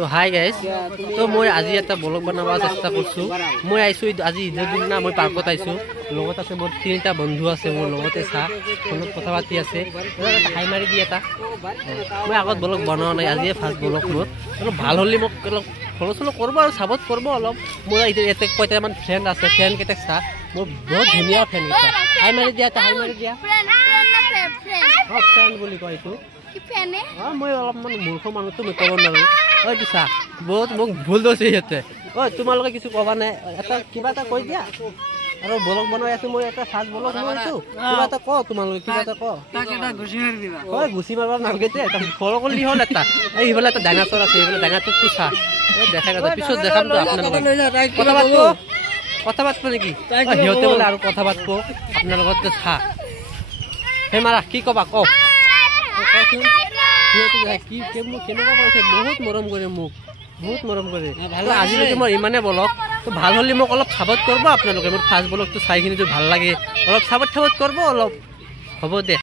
তো hi guys, তো মই আজি এটা ব্লগ বনাব চেষ্টা করছো। মই আইছো আজি ঈদের দিন না, মই পার্কত আইছো। লগত আছে মোর 3টা বন্ধু আছে, মোর লগতে চা ফোনত কথা পাতি আছে। হাই মারি দি এটা। মই আগত ব্লগ বনাও নাই, আজি ফার্স্ট ব্লগ মোর। অলপ ভাল হলি মোক অলপ ফলো চলো করবো আর সাপোর্ট করবো অলপ। মোর এতে কয়টামান ফ্রেন্ড আছে, ফ্রেন্ড কেইটা চা মোর বহুত ধুনিয়া ফ্রেন্ড কেইটা। হাই মারি দিয়া, হাই মারি দিয়া। ফ্রেন্ড বুলি কয় এইটো। মই অলপমান মূৰ্খ মানুহটো মই ক'ব নোৱাৰো। ঐ পিছা বহুত মোক ভুল ধৰিছে ইয়াতে। ঐ তোমালোকে কিছু ক'বা নাই, এটা কিবা এটা কৈ দিয়া। আৰু ব্লগ বনাই আছো মই, এটা ফাৰ্ষ্ট ব্লগ বনাইছো। কিবা এটা ক, তোমালোকে কিবা এটা ক। ঐ গুচি মাৰিব নালাগে দে, এটা ফলো কৰিলি হ'ল এটা। এই সিফালে এটা ডাইনাছৰ আছে, সেইফালে ডাইনাছৰটো চা। এই দেখাই কথা পিছত দেখাম তো আপোনালোকক। কথা পাতবো, কথা পাতবো নেকি? সিহঁতে বোলে আৰু কথা পাতবো আপোনাৰ লগত চা। সেই মাৰা কি ক'বা ক। কেনেকুৱা কৰিছে, বহুত মৰম কৰে মোক, বহুত মৰম কৰে। আজিলৈকে মই ইমানে ব্লগ তো ভাল হ'লে মোক অলপ চাপৰ্ট কৰিব আপোনালোকে। মোৰ ফাৰ্ষ্ট ব্লগটো চাই কিনি ভাল লাগে, অলপ চাপৰ্ট কৰিব অলপ। হ'ব দে।